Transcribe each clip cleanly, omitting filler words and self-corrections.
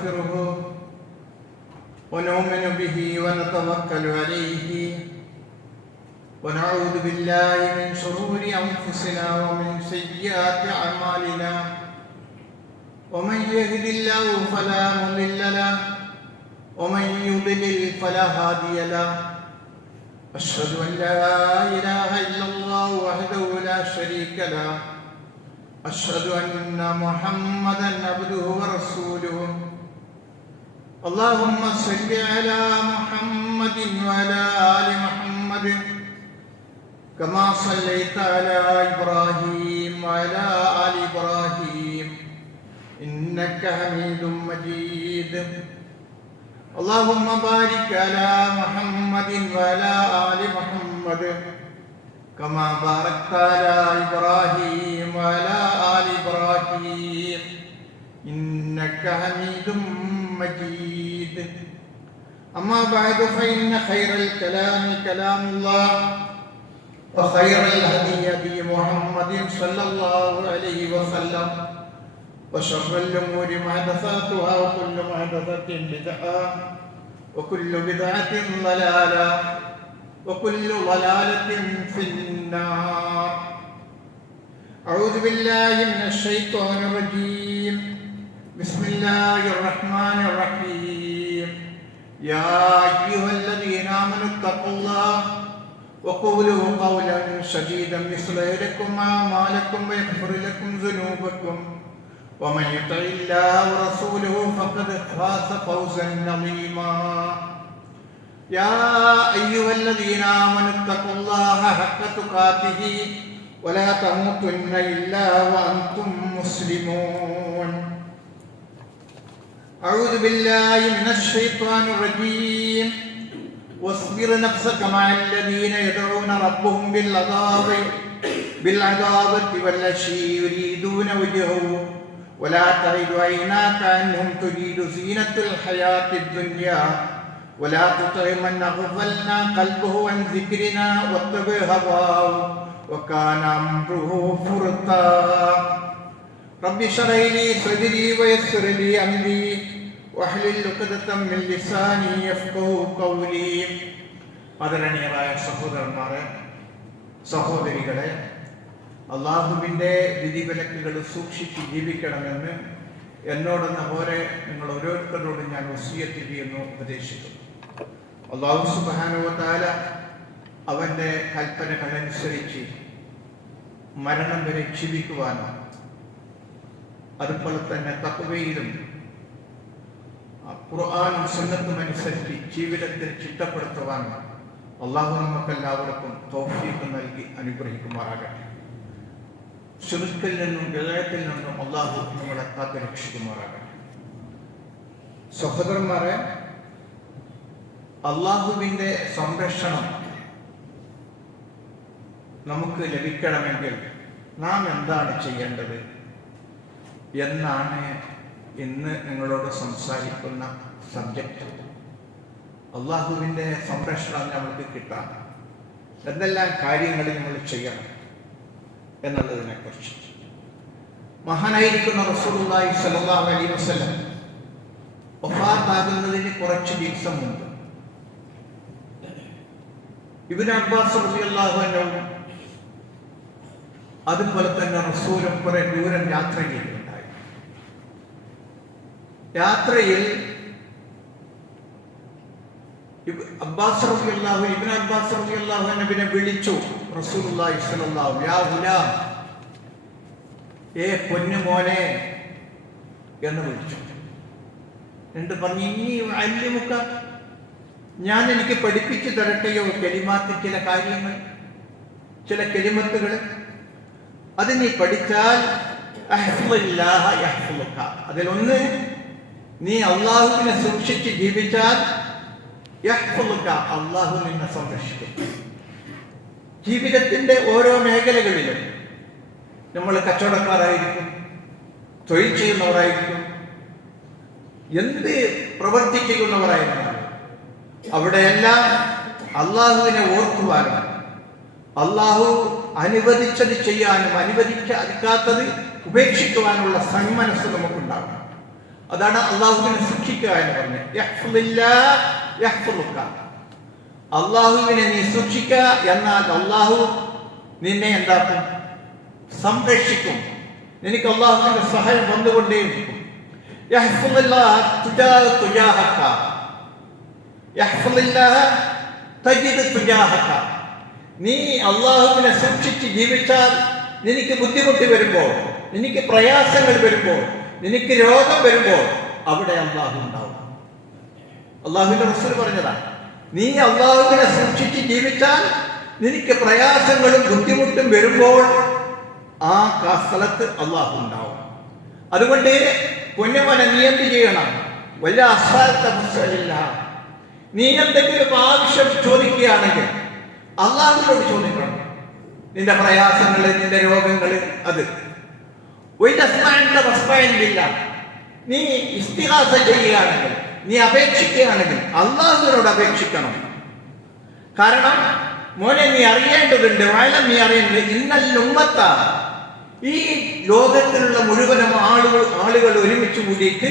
ونستغفره ونؤمن به ونتوكل عليه ونعوذ بالله من شرور أنفسنا ومن سيئات أعمالنا ومن يهد الله فلا مضل له ومن يضلل فلا هادي له أشهد أن لا إله إلا الله وحده لا شريك له أشهد أن محمدا عبده ورسوله اللهم صل على محمد وعلى آل محمد كما صليت على إبراهيم وعلى آل إبراهيم إنك حميد مجيد اللهم بارك على محمد وعلى آل محمد كما باركت على إبراهيم وعلى آل إبراهيم إنك حميد مجيد أما بعد فإن خير الكلام كلام الله وخير الهدي هدي محمد صلى الله عليه وسلم وشر الأمور محدثاتها وكل محدثة بدعة وكل بدعة ضلالة وكل ضلالة في النار. أعوذ بالله من الشيطان الرجيم. بسم الله الرحمن الرحيم. يا أيها الذين آمنوا اتقوا الله وقولوا قولا سديدا يصلح لكم أعمالكم ويغفر لكم ذنوبكم ومن يطع الله ورسوله فقد فاز فوزا عظيما. يا أيها الذين آمنوا اتقوا الله حق تقاته ولا تموتن إلا وأنتم مسلمون. أعوذ بالله من الشيطان الرجيم. واصبر نفسك مع الذين يدعون ربهم بالعذابة والعشي يريدون وجهه ولا تعد عيناك عنهم تريد زينة الحياة الدنيا ولا تطع من أغفلنا قلبه عن ذكرنا واتبع هواه وكان أمره فرطا. رب اشرح لي صدري ويسر لي أمري واحلل عقدة من لساني يفقهوا قولي. ആദരണീയരായ സഹോദരന്മാരെ, സഹോദരികളെ, അള്ളാഹുവിൻ്റെ വിധിവിലക്കുകൾ സൂക്ഷിച്ച് ജീവിക്കണമെന്ന് എന്നോടെന്ന പോലെ നിങ്ങൾ ഓരോരുത്തരോടും ഞാൻ വസിയത്ത് ചെയ്യുന്നു, ഉപദേശിക്കുന്നു. അള്ളാഹു സുബ്ഹാനഹു വ തആല അവൻ്റെ കൽപ്പനകളനുസരിച്ച് മരണം വരെ ജീവിക്കുവാനോ അതുപോലെ തന്നെ തഖ്വയിലും ഖുർആനും സുന്നത്തും അനുസരിച്ച് ജീവിതത്തിൽ ചിട്ടപ്പെടുത്തുവാനോ അള്ളാഹു നമുക്കെല്ലാവർക്കും തൗഫീഖ് നൽകി അനുഗ്രഹിക്കുമാറാകട്ടെ. ശിർക്കിൽ നിന്നും വിദഅത്തിൽ നിന്നും അള്ളാഹു നമ്മളെ കാത്തുരക്ഷിക്കുമാറാകട്ടെ. സഹോദരന്മാരെ, അള്ളാഹുവിൻ്റെ സംരക്ഷണം നമുക്ക് ലഭിക്കണമെങ്കിൽ നാം എന്താണ് ചെയ്യേണ്ടത് എന്നാണ് ഇന്ന് നിങ്ങളോട് സംസാരിക്കുന്ന സബ്ജക്റ്റ്. അള്ളാഹുവിൻ്റെ സംരക്ഷണം നമുക്ക് കിട്ടാൻ എന്തെല്ലാം കാര്യങ്ങൾ നമ്മൾ ചെയ്യണം എന്നുള്ളതിനെ കുറിച്ച് മഹാനായിരിക്കുന്ന റസൂലുള്ളാഹി സ്വല്ലല്ലാഹു അലൈഹി വസല്ലം വഫാത്താകുന്നതിന് കുറച്ച് ദിവസം മുമ്പ് ഇബ്നു അബ്ബാസ് റളിയല്ലാഹു അൻഹു അതുപോലെ തന്നെ റസൂലും കുറെ ദൂരം യാത്ര ചെയ്യുന്നുണ്ടായി. യാത്രയിൽ ഇബ്നു അബ്ബാസ് റളിയല്ലാഹു അൻഹുവിനെ വിളിച്ചു റസൂലുള്ളാഹി സ്വല്ലല്ലാഹു യാ ഗുലാം, പൊന്നുമോനെ എന്ന് വിളിച്ചു. എന്നിട്ട് പറഞ്ഞു, ഇനി അല്ലിമുക്ക, ഞാൻ എനിക്ക് പഠിപ്പിച്ചു തരട്ടെയോ കലിമാത്ത്, ചില കാര്യങ്ങൾ, ചില കലിമത്തുകൾ, അത് നീ പഠിച്ചാൽ അതിലൊന്ന്, നീ അള്ളാഹുവിനെ സൂക്ഷിച്ച് ജീവിച്ചാൽ അള്ളാഹു നിന്നെ സംരക്ഷിക്കും. ജീവിതത്തിന്റെ ഓരോ മേഖലകളിലും നമ്മൾ കച്ചവടക്കാരായിരിക്കും, തൊഴിൽ ചെയ്യുന്നവരായിരിക്കും, എന്ത് പ്രവൃത്തി ചെയ്യുന്നവരായിരുന്നാലും അവിടെയെല്ലാം അള്ളാഹുവിനെ ഓർക്കുവാനും അള്ളാഹു അനുവദിച്ചത് ചെയ്യാനും അനുവദിക്കാത്തത് ഉപേക്ഷിക്കുവാനുള്ള സന്മനസ് നമുക്കുണ്ടാകും. അതാണ് അള്ളാഹുവിനെ സൂക്ഷിക്കുക എന്ന് പറഞ്ഞത്. അള്ളാഹുവിനെ നീ സൂക്ഷിക്കുക, എന്നാൽ അള്ളാഹു നിന്നെ എന്താക്കും? സംരക്ഷിക്കും. നിനക്ക് അള്ളാഹുവിന്റെ സഹായം വന്നുകൊണ്ടേയിരിക്കും. നീ അള്ളാഹുവിനെ സൂക്ഷിച്ച് ജീവിച്ചാൽ നിനക്ക് ബുദ്ധിമുട്ട് വരുമ്പോൾ, നിനക്ക് പ്രയാസങ്ങൾ വരുമ്പോൾ, നിനക്ക് രോഗം വരുമ്പോൾ അവിടെ അള്ളാഹു ഉണ്ടാവും. അള്ളാഹുവിന്റെ റസൂൽ പറഞ്ഞതാണ്, നീ അള്ളാഹുവിനെ സൂക്ഷിച്ച് ജീവിച്ചാൽ നിനക്ക് പ്രയാസങ്ങളും ബുദ്ധിമുട്ടും വരുമ്പോൾ ആ സ്ഥലത്ത് അള്ളാഹു ഉണ്ടാവും. അതുകൊണ്ട് പൊന്നുമനെ നീ എന്ത് ചെയ്യണം? വല്ല അസാൽത്തല്ല, നീ എന്തെങ്കിലും ആവശ്യം ചോദിക്കുകയാണെങ്കിൽ അള്ളാഹുവിനോട് ചോദിക്കണം. നിന്റെ പ്രയാസങ്ങള്, നിന്റെ രോഗങ്ങള്, അത് ഇല്ല. നീ ഇസ്തിഹാസ ചെയ്യുകയാണെങ്കിൽ, നീ അപേക്ഷിക്കുകയാണെങ്കിൽ അള്ളാഹുവിനോട് അപേക്ഷിക്കണം. കാരണം മോനെ നീ അറിയേണ്ടതുണ്ട്, വയലം നീ അറിയേണ്ടത്, ഇന്നൽ ഉമ്മത്ത, ഈ ലോകത്തിലുള്ള മുഴുവനും ആളുകൾ ഒരുമിച്ച് കൂടിയിട്ട്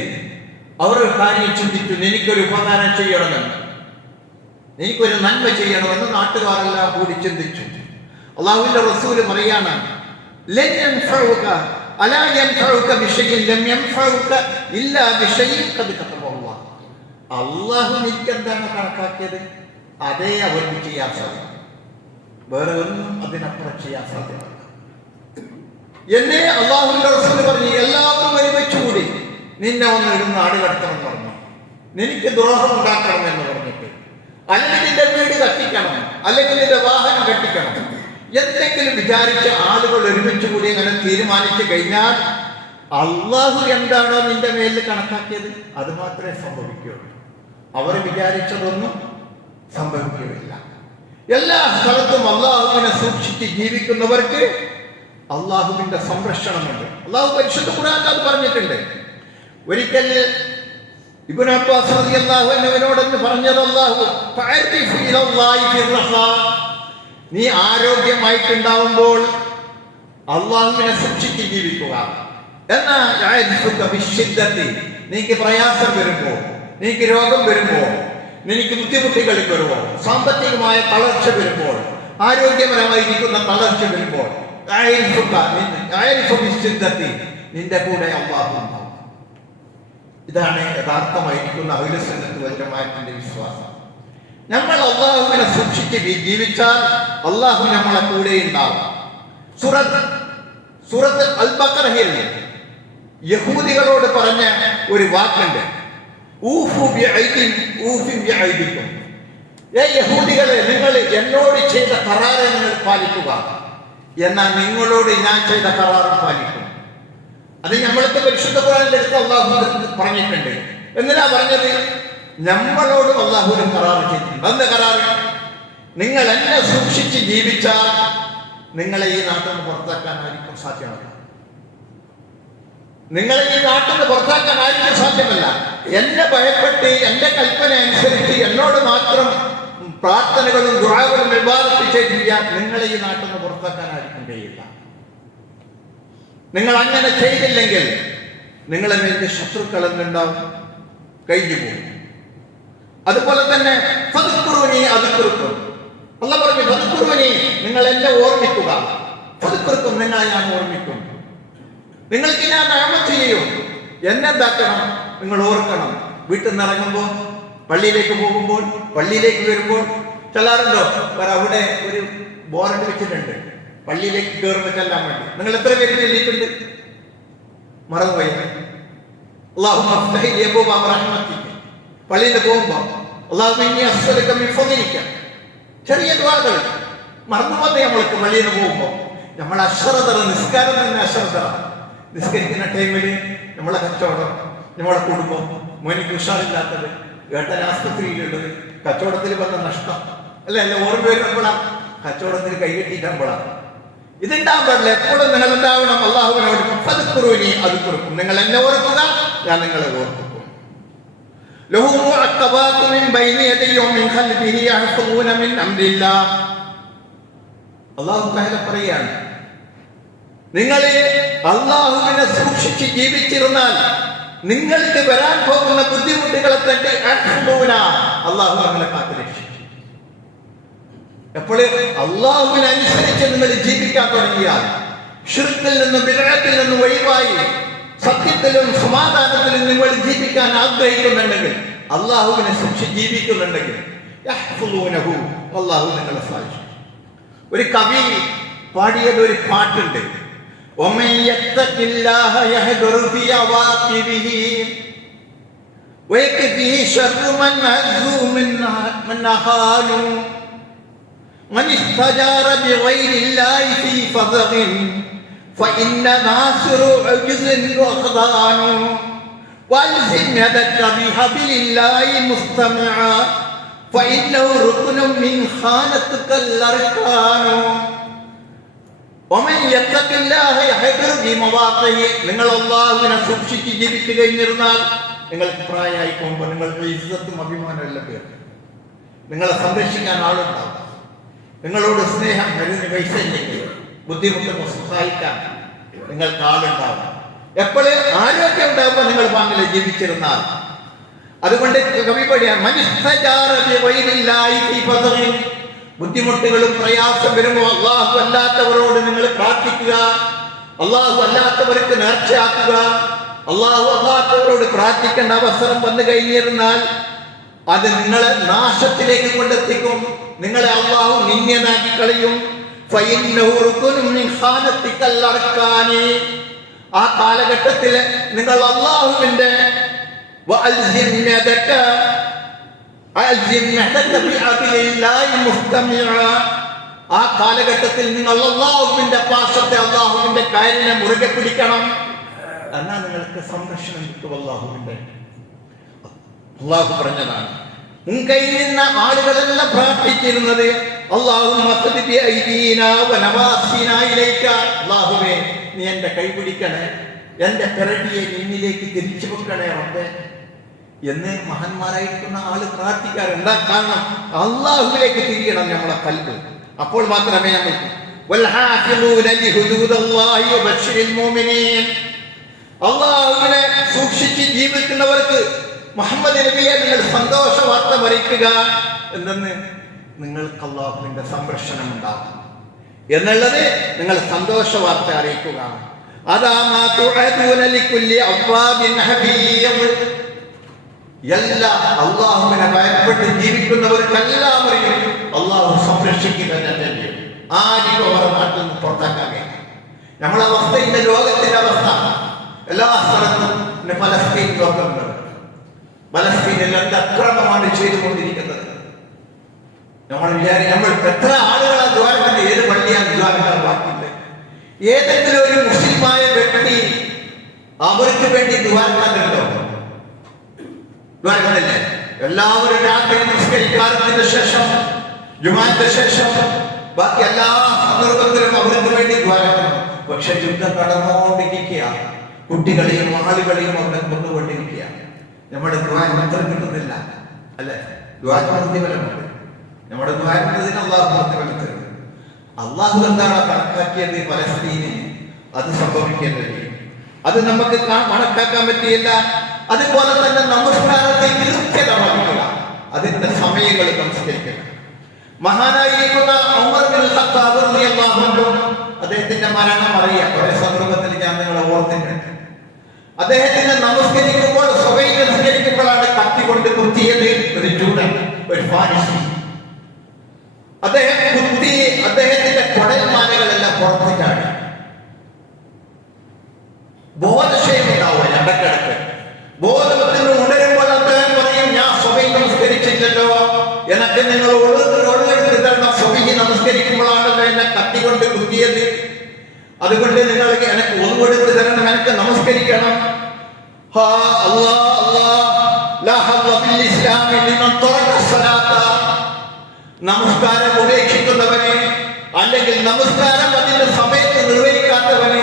അവർ ഒരു കാര്യം ചിന്തിച്ചു, എനിക്കൊരു ഉപകാരം ചെയ്യണമെന്ന്, എനിക്കൊരു നന്മ ചെയ്യണമെന്ന് നാട്ടുകാരെല്ലാം കൂടി ചിന്തിച്ചു. അള്ളാഹുവിന്റെ റസൂല് പറയാണ്, അള്ളാഹു നിനക്കെന്താണ് കണക്കാക്കിയത് അതേ അവർക്ക് ചെയ്യാൻ സാധിക്കും, വേറെ ഒന്നും അതിനപ്പുറം ചെയ്യാൻ സാധ്യമല്ല. എന്നെ അള്ളാഹുവിന്റെ റസൂല് പറഞ്ഞു, എല്ലാവരും ഒരുമിച്ചുകൂടി നിന്നെ ഒന്ന് ഇടുന്ന നാട് കടത്തണം പറഞ്ഞു, നിനക്ക് ദ്രോഹം ഉണ്ടാക്കണം എന്ന് പറഞ്ഞിട്ട്, അല്ലെങ്കിൽ നിന്റെ വീട് കത്തിക്കണം, അല്ലെങ്കിൽ നിന്റെ വാഹനം കത്തിക്കണം, എന്തെങ്കിലും വിചാരിച്ച ആളുകൾ ഒരുമിച്ച് കൂടി അങ്ങനെ തീരുമാനിച്ചു കഴിഞ്ഞാൽ അള്ളാഹു എന്താണോ നിന്റെ മേലിൽ കണക്കാക്കിയത് അത് മാത്രമേ സംഭവിക്കുകയുള്ളൂ. അവർ വിചാരിച്ചതൊന്നും സംഭവിക്കുകയില്ല. എല്ലാ സ്ഥലത്തും അള്ളാഹുവിനെ സൂക്ഷിച്ച് ജീവിക്കുന്നവർക്ക് അള്ളാഹുവിന്റെ സംരക്ഷണമുണ്ട്. അള്ളാഹു പരിശുദ്ധ ഖുർആനിൽ അത് പറഞ്ഞിട്ടുണ്ട്. ഒരിക്കൽ ഇബ്നു അബ്ബാസ് റളിയല്ലാഹു അൻഹുവിനോട് പറഞ്ഞത് അല്ലാഹു നീ ആരോഗ്യമായിട്ടുണ്ടാവുമ്പോൾ അള്ളാഹുവിനെ സൂക്ഷിച്ച് ജീവിക്കുക. എന്നാൽ നിനക്ക് പ്രയാസം വരുമ്പോ, നിനക്ക് രോഗം വരുമ്പോ, നിനക്ക് ബുദ്ധിമുട്ടുകൾ വരുമ്പോൾ, സാമ്പത്തികമായ തളർച്ച വരുമ്പോൾ, ആരോഗ്യപരമായിരിക്കുന്ന തളർച്ച വരുമ്പോൾ നിന്റെ കൂടെ അള്ളാഹു ഉണ്ടാവും. ഇതാണ് യഥാർത്ഥമായിരിക്കുന്ന അഹ്ലു സുന്നത്ത് വൽ ജമാഅത്തിന്റെ വിശ്വാസം. നമ്മൾ അള്ളാഹുവിനെ സൂക്ഷിച്ച് ജീവിച്ചാൽ അള്ളാഹു നമ്മളെ കൂടെ ഉണ്ടാവും. സൂറത്ത് അൽ ബഖറയിൽ യഹൂദികളോട് പറഞ്ഞ ഒരു വാക്കുണ്ട്, യഹൂദികളെ, നിങ്ങൾ എന്നോട് ചെയ്ത കരാറ് നിങ്ങൾ പാലിക്കുക, എന്നാൽ നിങ്ങളോട് ഞാൻ ചെയ്ത കരാറ് പാലിക്കും. അത് നമ്മൾക്ക് പരിശുദ്ധ ഖുർആനിൽ എടുത്ത് അള്ളാഹു പറഞ്ഞിട്ടുണ്ട്. എന്തിനാ പറഞ്ഞത്? നമ്മളോട് അള്ളാഹുവിന് കരാറ് ചെയ്തിട്ടുണ്ട്. അന്ന് കരാറ്, നിങ്ങൾ എന്നെ സൂക്ഷിച്ച് ജീവിച്ചാൽ നിങ്ങളെ ഈ നാട്ടിൽ നിന്ന് പുറത്താക്കാനായിരിക്കും സാധ്യമല്ല. നിങ്ങളെ ഈ നാട്ടിൽ നിന്ന് പുറത്താക്കാനായിരിക്കും സാധ്യമല്ല. എന്നെ ഭയപ്പെട്ട് എന്റെ കൽപ്പന അനുസരിച്ച് എന്നോട് മാത്രം പ്രാർത്ഥനകളും ദുആകളും ഇബാദത്ത് ചെയ്തിരിക്കാൻ നിങ്ങളെ ഈ നാട്ടിൽ നിന്ന് പുറത്താക്കാനായിരിക്കും കഴിയില്ല. നിങ്ങൾ അങ്ങനെ ചെയ്തില്ലെങ്കിൽ നിങ്ങളെ മേൽ ശത്രുക്കൾ എന്നുണ്ടാവും, കഴിഞ്ഞു പോകും. അതുപോലെ തന്നെ ഫദ്കുറൂനി അദ്കുറുക്കും, അല്ലാഹു പറഞ്ഞു ഫദ്കുറൂനി, നിങ്ങൾ എന്നെ ഓർമ്മിക്കുക, ഫദ്കുറുക്കും, നിങ്ങളെ ഞാൻ ഓർമ്മിക്കും. നിങ്ങൾക്ക് ഞാൻ നിഅമത്ത് ചെയ്യും, എന്നെന്താക്കണം? നിങ്ങൾ ഓർക്കണം. വീട്ടിൽ നിന്ന് ഇറങ്ങുമ്പോൾ, പള്ളിയിലേക്ക് പോകുമ്പോൾ, പള്ളിയിലേക്ക് വരുമ്പോൾ ചെല്ലാറുണ്ടോ? അവിടെ ഒരു ബോർഡ് വെച്ചിട്ടുണ്ട്, പള്ളിയിലേക്ക് കയറുമ്പോൾ ചെല്ലാൻ വേണ്ടി. നിങ്ങൾ എത്ര പേര് ചൊല്ലിയിട്ടുണ്ട്? മറന്നുപോയി. അല്ലാഹുമ്മ അഫ്തഹി ലി അബ്വാബ റഹ്മതിക. പള്ളിയിൽ പോകുമ്പോൾ അല്ലാഹുമ്മ ഇന്നി അസ്അലുക മിൻ ഫദ്ലിക. ചെറിയ ദുആകൾ മറന്നുപോയി. നമ്മൾക്ക് പള്ളിയിൽ പോകുമ്പോൾ നമ്മൾ അശ്രദ്ധ, നിസ്കാരം തന്നെ അശ്രദ്ധ. നിസ്കരിക്കുന്ന ടൈമിൽ നമ്മളെ കച്ചവടം, നമ്മളെ കുടുംബം, മോനിക്ക് ഉഷാറില്ലാത്തത്, ഏട്ടൻ ആസ്പത്രിയിലുള്ളത്, കച്ചവടത്തിൽ വന്ന നഷ്ടം, അല്ലെ ഓർമ്മ വരുമ്പോഴാണ് കച്ചവടത്തിൽ കൈകെട്ടിയിട്ടാകുമ്പോഴാണ്. ഇതുണ്ടാകാൻ പാടില്ല. എപ്പോഴും നിങ്ങൾ എന്താവണം? അള്ളാഹുവിനോട് ഫദ്കുറൂനി അദ്കുറുക്കും, നിങ്ങൾ എന്നെ ഓർക്കുക, ഞാൻ നിങ്ങളെ ഓർക്കും. ലഹു മുഅഖബാതു മിൻ ബൈനി യദൈഹി വമിൻ ഖൽഫിഹി യഹ്ഫദൂന മിൻ അംരില്ലാഹ്. അല്ലാഹു തആല പറയാണ്, നിങ്ങൾ അള്ളാഹുവിനെ സൂക്ഷിച്ച് ജീവിച്ചിരുന്നാൽ നിങ്ങൾക്ക് വരാൻ പോകുന്ന ബുദ്ധിമുട്ടുകളെ തന്നെ അള്ളാഹു നിങ്ങളെ കാത്തുരക്ഷിക്കും. എപ്പോൾ അള്ളാഹുവിനനുസരിച്ച് നിങ്ങൾ ജീവിക്കാൻ തുടങ്ങിയാൽ, ശിർക്കിൽ നിന്നും ബിദ്അത്തിൽ നിന്നും ഒഴിവായി സത്യത്തിലും സമാധാനത്തിലും നിങ്ങൾ ജീവിക്കാൻ ആഗ്രഹിക്കുന്നുണ്ടെങ്കിൽ, അള്ളാഹുവിനെ സൂക്ഷിച്ച് ജീവിക്കുന്നുണ്ടെങ്കിൽ അള്ളാഹു നിങ്ങളെ സഹായിക്കും. ഒരു കവി പാടിയത് ഒരു പാട്ടുണ്ട്, ومن يتق الله يهجر في عواقبه ويكفيه شر من عزوا من نهان من استجار بغير الله في فضغ فإن ناصر عجز وخضان والزم يدك بحبل الله مستمعا فإنه ركن من خانتك الأركان. നിങ്ങൾ അല്ലാഹുവിനെ സൂക്ഷിച്ച് ജീവിച്ചു കഴിഞ്ഞിരുന്നാൽ നിങ്ങൾക്ക് പ്രായമായി പോകുമ്പോൾ നിങ്ങൾക്ക് ഇസ്സത്തും അഭിമാനം എല്ലാം പേര്, നിങ്ങളെ സംരക്ഷിക്കാൻ ആളുണ്ടാവും, നിങ്ങളോട് സ്നേഹം മരുന്ന് പൈസ ഇല്ലെങ്കിൽ ബുദ്ധിമുട്ടുമ്പോൾ സഹായിക്കാൻ നിങ്ങൾക്ക് ആളുണ്ടാവും. എപ്പോഴും ആരോഗ്യം ഉണ്ടാകുമ്പോൾ നിങ്ങൾ വാങ്ങിൽ ജീവിച്ചിരുന്നാൽ. അതുകൊണ്ട് കവി പറയാം, ബുദ്ധിമുട്ടുകളും പ്രയാസം വരുമ്പോൾ അള്ളാഹു അല്ലാത്തവരോട് നിങ്ങൾ പ്രാർത്ഥിക്കുക, അള്ളാഹു അല്ലാത്തവർക്ക് നേർച്ചയാക്കുക. അള്ളാഹു അല്ലാത്തവരോട് പ്രാർത്ഥിക്കേണ്ട അവസരം വന്നു കഴിഞ്ഞിരുന്നാൽ അത് നിങ്ങളെ നാശത്തിലേക്ക് കൊണ്ടെത്തിക്കും, നിങ്ങളെ അള്ളാഹു നിന്ദ്യനാക്കി കളയും. ആ കാലഘട്ടത്തിൽ നിങ്ങൾ അള്ളാഹുവിന്റെ ആ കാലഘട്ടത്തിൽ നിങ്ങൾ അല്ലാഹുവിന്റെ പാശത്തെ, അല്ലാഹുവിന്റെ കാര്യനെ മുറുകെ പിടിക്കണം. എന്നാൽ നിങ്ങൾക്ക് സംരക്ഷണം കിട്ടും. അല്ലാഹു പറഞ്ഞതാണ്, മുൻകൈയിൽ നിന്ന ആളുകളെല്ലാം പ്രാർത്ഥിച്ചിരുന്നത് അല്ലാഹുവേ നീ എന്റെ കൈ പിടിക്കണേ, എന്റെ പിറവിയെ നിന്നിലേക്ക് തിരിച്ചു വെക്കണേ റബ്ബേ എന്ന് മഹാന്മാരായിരിക്കുന്ന ആള് പ്രാർത്ഥിക്കാറുണ്ട്. കാരണം അള്ളാഹുവിലേക്ക് തിരിയണം നമ്മളെ കൽബ്, അപ്പോൾ മാത്രമേ നമുക്ക് അള്ളാഹുവിനെ സൂക്ഷിച്ച് ജീവിക്കുന്നവർക്ക് മുഹമ്മദ് നബിയെ നിങ്ങൾ സന്തോഷ വാർത്ത അറിയിക്കുക എന്തെന്ന്, നിങ്ങൾക്ക് അള്ളാഹുവിന്റെ സംരക്ഷണം ഉണ്ടാകും എന്നുള്ളത് നിങ്ങൾ സന്തോഷ വാർത്ത അറിയിക്കുക. എല്ലാ അള്ളാഹുവിനെ ഭയപ്പെട്ട് ജീവിക്കുന്നവർക്കെല്ലാം അറിയും അള്ളാഹു സംരക്ഷിക്കുക തന്നെ. ആരും അവരുടെ നാട്ടിൽ നിന്ന് പുറത്താക്കാൻ നമ്മളെ അവസ്ഥ, ഇന്ന് ലോകത്തിന്റെ അവസ്ഥ എല്ലാ സ്ഥലത്തും പലസ്തീൻ ലോകമുണ്ട്. പലസ്തീനിൽ എന്ത് അക്രമമാണ് ചെയ്തുകൊണ്ടിരിക്കുന്നത്. നമ്മൾ എത്ര ആളുകളാ ദ്വാരത്തിന്റെ, ഏത് പള്ളിയാണ് ദ്വാരക്കാൻ ബാക്കിയില്ല. ഏതെങ്കിലും ഒരു മുസ്ലിമായ വ്യക്തി അവർക്ക് വേണ്ടി ദ്വാരക്കാരുണ്ടോ? ദ്വാരക്കല്ലേ? എല്ലാവരും രാത്രി നിസ്കരിക്കാരത്തിന്റെ ശേഷം, ജുമാന്റെ ശേഷം, ബാക്കി എല്ലാ സന്ദർഭത്തിലും അവർക്ക് വേണ്ടി ദ്വാരക്കണം. പക്ഷെ യുദ്ധം നടന്നുകൊണ്ടിരിക്കുക, കുട്ടികളെയും ആളുകളെയും അവിടെ കൊന്നുകൊണ്ടിരിക്കുക. നമ്മുടെ ദ്വാരം ഉത്തരം കിട്ടുന്നില്ല, അല്ലെ? ദ്വാരം പ്രതിഫലമുണ്ട്. നമ്മുടെ ദ്വാരത്തിന് അള്ളാഹു പ്രതിഫലം തരും. അള്ളാഹു എന്താണ് കണക്കാക്കിയത് പലസ്തീന്, അത് സംഭവിക്കേണ്ടത്, അത് നമുക്ക് കണക്കാക്കാൻ പറ്റിയില്ല. അതുപോലെ തന്നെ നമസ്കാരത്തെ കൃത്യത പാലിക്കുക, അതിന്റെ സമയങ്ങൾ നമസ്കരിക്കുക. മഹാനായിരിക്കുന്ന ഉമർ ബിൻ ഖത്താബ് റളിയല്ലാഹു അൻഹു, അദ്ദേഹത്തിന്റെ മരണം അറിയാം. ഒരേ സന്ദർഭത്തിൽ ഞാൻ നിങ്ങളെ ഓർത്തിട്ടുണ്ട്. അദ്ദേഹത്തിന് നമസ്കരിക്കുമ്പോൾ, സുബഹി നമസ്കരിക്കുമ്പോഴാണ് കത്തി കൊണ്ട് കുത്തിയത് ഒരു ജൂതൻ, ഒരു ഫാരിസി. അദ്ദേഹം കുത്തി, അദ്ദേഹത്തിന്റെ കുടൽമാലകളെല്ലാം പുറത്തു ചാടി. ബോധക്ഷയമുണ്ടാവുക ഇടക്കിടക്ക്. ബോധത്തിന് ഉണരുമ്പോൾ അദ്ദേഹം പറയും, ഞാൻ സുബഹി നമസ്കരിച്ചില്ലല്ലോ, എനിക്ക് നിങ്ങൾ ഒഴുകെടുത്ത് തരണം. സുബഹി നമസ്കരിക്കുമ്പോഴാണല്ലോ എന്നെ കത്തി കൊണ്ട് കുത്തിയത്, അതുകൊണ്ട് നിങ്ങൾ എനിക്ക് ഒഴുകെടുത്ത് തരണം, എനിക്ക് നമസ്കരിക്കണം. നമസ്കാരം ഉപേക്ഷിക്കുന്നവന്, അല്ലെങ്കിൽ നമസ്കാരം അതിന്റെ സമയത്ത് നിർവഹിക്കാത്തവന്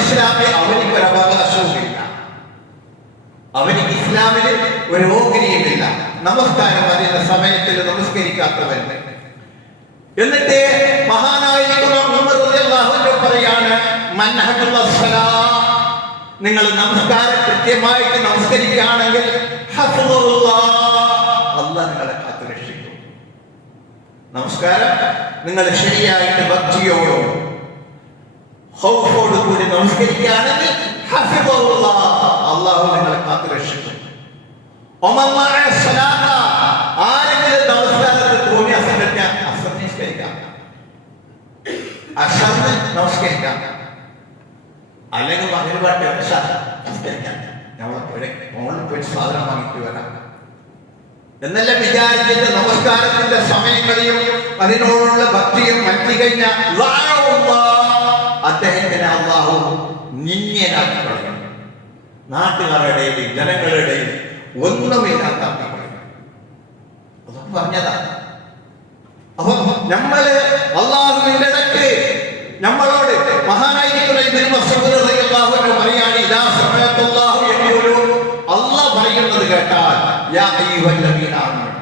ഇസ്ലാമെ അവനിക്ക് ഒരു അവകാശവുമില്ല, അവനിക്ക് ഇസ്ലാമിൽ ഒരു ഓഹരിയുമില്ല. നമസ്കാരം അതിന്റെ സമയത്തിൽ നമസ്കരിക്കാത്തവൻ. എന്നിട്ട് മഹാനായിരിക്കുന്ന ഉമർ റളിയല്ലാഹു അൻഹു പറയാണ്, നിങ്ങൾ നമസ്കാരം കൃത്യമായിട്ട് നമസ്കരിക്കുകയാണെങ്കിൽ അല്ലാഹ് നിങ്ങളെ കാത്തു രക്ഷിക്കും. നമസ്കാരം നിങ്ങൾ ശരിയായിട്ട് ഭക്തിയോടും ഖൗഫോട് കൂടി നമസ്കരിക്കുകയാണെങ്കിൽ അല്ലാഹു നിങ്ങളെ കാത്തു രക്ഷിക്കും. ആരെങ്കിലും നമസ്കാരത്തിൽ തോന്നിയാസം കഴിക്കാൻ നമസ്കരിക്കാം, അസറിന് നമസ്കരിക്കാം, അല്ലെങ്കിൽ മകരുപാട്ട് നമസ്കരിക്കാം. നമ്മളെ ഫോണിൽ പോയി സാധനം വാങ്ങിട്ട് വരാം എന്നെല്ലാം വിചാരിച്ചിട്ട് നമസ്കാരത്തിന്റെ സമയങ്ങളെയും അതിനോടുള്ള ഭക്തിയും മനസ്സിൽ കഴിഞ്ഞാൽ അദ്ദേഹത്തിന് അല്ലാഹു നിന്യനാക്കി കളയും. നാട്ടുകാരുടെ ഇടയിൽ ജനങ്ങളുടെ ഇടയിൽ ഒന്നുമില്ലാത്ത പറഞ്ഞതാ. അപ്പൊ നമ്മള് അള്ളാഹുവിന്റെ ഇടയ്ക്ക് നമ്മളോട് മഹാനായിരിക്കുന്ന ഇബ്നു മസ്ഊദ് റളിയല്ലാഹു അൻഹു പറയാണ്, ഇദാ സമഅത്തുല്ലാഹു യഖൂലു, അല്ലാഹ് പറയുന്നത് കേട്ടാൽ യാ അയ്യുഹല്ലദീന ആമനു,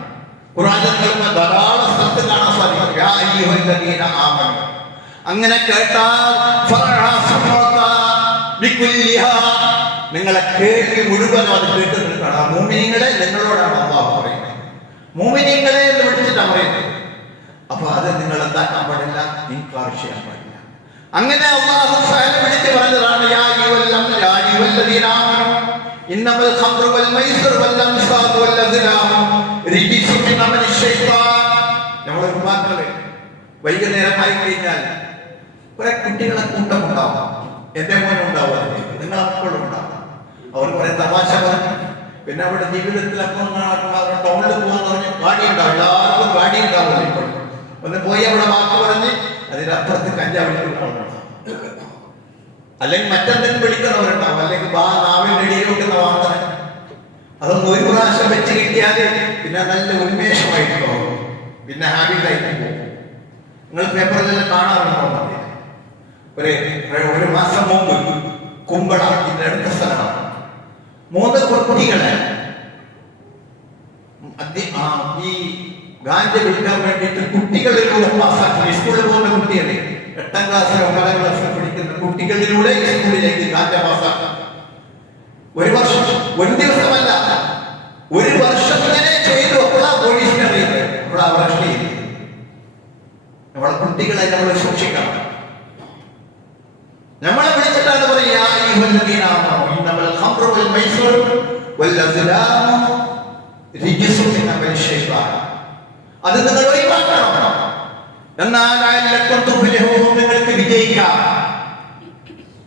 ഖുർആനിൽ ധാരാളം സ്ഥലത്ത് കാണാൻ സാധിക്കും യാ അയ്യുഹല്ലദീന ആമനു. അങ്ങനെ കേട്ടാൽ നിങ്ങളെ കേൾവി മുഴുവൻ അത് കേട്ട് നിൽക്കണം. മുഅ്മിനീങ്ങളെ നിങ്ങളോടാണ് അല്ലാഹു പറയുന്നത്, മുഅ്മിനീങ്ങളെ എന്ന് വിളിച്ചിട്ടാണ് പറയുന്നത്. അപ്പൊ അത് നിങ്ങൾ എന്താക്കാൻ പാടില്ല, ഇൻകാർ ചെയ്യാൻ പാടില്ല. അങ്ങനെ അല്ലാഹു തആല വിളിച്ച് പറഞ്ഞതാണ് യാ അയ്യുഹല്ലദീന ആമനു ഇന്നമൽ ഖംറു വൽ മൈസിറു വൽ അൻസാബു വൽ അസ്ലാമു റിജ്സുൻ മിൻ അമലി ശൈത്താൻ. നമ്മളെ ഉമ്മാക്കളെ വൈകുന്നേരമായി കഴിഞ്ഞാൽ കുറെ കുട്ടികളെ കൂട്ടമുണ്ടാവാം. എന്റെ മോനുണ്ടാവുക, നിങ്ങൾ അപ്പോഴും ഉണ്ടാവും. അവർ കുറെ തമാശ പറഞ്ഞു, പിന്നെ അവിടെ ജീവിതത്തിലൊക്കെ ടൗണിൽ പോകാന്ന് പറഞ്ഞ് ഗാഡി ഉണ്ടാവും, എല്ലാവർക്കും ഗാഡി ഉണ്ടാവില്ല. ഇപ്പോൾ ഒന്ന് പോയി അവിടെ വാക്ക് പറഞ്ഞ് അതിനപ്പുറത്ത് കഞ്ചാവിളിക്കുന്നുണ്ടാവും, അല്ലെങ്കിൽ മറ്റെന്തെങ്കിലും വിളിക്കുന്നവരുണ്ടാവും, അല്ലെങ്കിൽ നാവിൽ ഇടിയിലൊക്കുന്ന വാർത്ത. അതൊന്നും ഒരു പ്രാവശ്യം വെച്ച് കിട്ടിയാൽ പിന്നെ നല്ല ഉന്മേഷമായിട്ട് പോകും, പിന്നെ ഹാബിറ്റായിട്ട് പോകും. നിങ്ങൾ പേപ്പറിലെല്ലാം കാണാറുണ്ടോ? ഒരു മാസം മുമ്പ് കുമ്പള ഇതിന്റെ അടുത്ത സ്ഥലമാണ്, 3 കുട്ടികളെ ഈ ഗാഞ്ച വിൽക്കാൻ വേണ്ടിയിട്ട് കുട്ടികളിലൂടെ പാസ്സാക്കി. സ്കൂളിൽ പോകുന്ന കുട്ടികളെ 8ാം ക്ലാസ്സിൽ 9ാം ക്ലാസ്സിൽ പഠിക്കുന്ന കുട്ടികളിലൂടെ സ്കൂളിലേക്ക് ഗാഞ്ച പാസ്സാക്കാം. ഒരു വർഷം, ഒരു ദിവസമല്ല, ഒരു വർഷം ഇങ്ങനെ ചെയ്തു. അപ്പോഴാണ് പോലീസിനെ അറിയുന്നത്, അപ്പോഴാണ് അറസ്റ്റ് ചെയ്തത്. നമ്മളെ കുട്ടികളെ നമ്മൾ സൂക്ഷിക്കണം. നമ്മളെ വിളിച്ചിട്ടാണ് പറയുക അത് നിങ്ങൾ ഒഴിവാക്കണം. എന്നാൽ നിങ്ങൾക്ക് വിജയിക്കാം.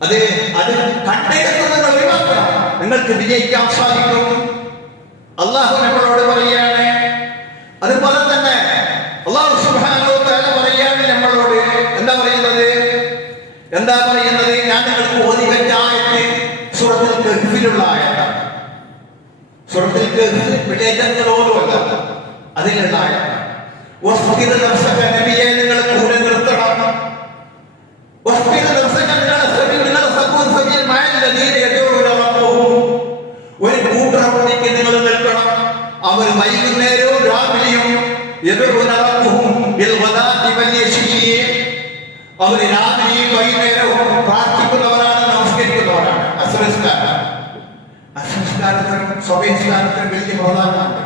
അത് കണ്ടെത്തുന്നത് ഒഴിവാക്കണം, നിങ്ങൾക്ക് വിജയിക്കാൻ സാധിക്കും. അള്ളാഹു നമ്മളോട് പറയുകയാണ്. അതുപോലെ തന്നെ അള്ളാഹു സുബ്ഹാനഹു വ തആല പറയുകയാണ് നമ്മളോട്. എന്താ പറയുന്നത്? ഞാൻ നിങ്ങൾക്ക് ഓതി വെച്ച ആയത്ത് സൂറത്തുൽ കഹ്ഫിലുള്ള ആയത്താണ്. സൂറത്തുൽ കഹ്ഫ് വിളേജങ്ങൾ ഓതുമല്ല, അതിലുള്ള ആയത്താണ്. നബിയെ നിങ്ങൾ കൂടെ നിർത്തണം. ഒരു കൂട്ടറപ്പണിക്ക് നിങ്ങൾ നിൽക്കണം. അവർ വൈകുന്നേരവും രാവിലെയും അവർ രാവിലെയും വൈകുന്നേരവും പ്രാർത്ഥിക്കുന്നവരാണ്, നമസ്കരിക്കുന്നവരാണ്. അസ്രസ്കാരത്തിനും സ്വഭയസ്കാരത്തിനും വലിയ പ്രാധാന്യമുണ്ട്.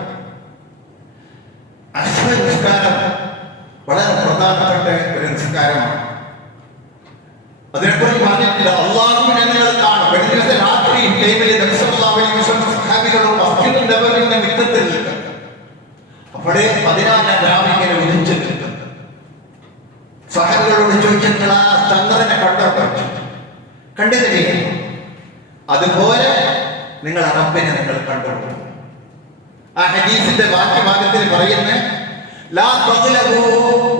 അസ്രസ്കാരം വളരെ പ്രധാനപ്പെട്ട ഒരു നിസ്കാരമാണ്. അതിനെക്കുറിച്ച് പറഞ്ഞിട്ടില്ല. അള്ളാഹുവിനെ നിങ്ങൾ കാണും. ഒരു ദിവസം രാത്രി ടൈമിൽ സഹാബികളും മസ്ജിദുൽ നബവിയുടെ മിത്തത്തിൽ നിൽക്കും. അപ്പോഴേ 14 രാവിലെ ഉദിച്ചു നിൽക്കും. സഹാബികളോട് ചോദിച്ചിട്ടുള്ള ആ ചന്ദ്രനെ കണ്ടോ? കണ്ടില്ലേ? അതുപോലെ നിങ്ങൾ റബ്ബിനെ നിങ്ങൾ കണ്ടോളൂ. ആ ഹദീസിന്റെ ബാക്കി ഭാഗത്തിൽ പറയുന്നത്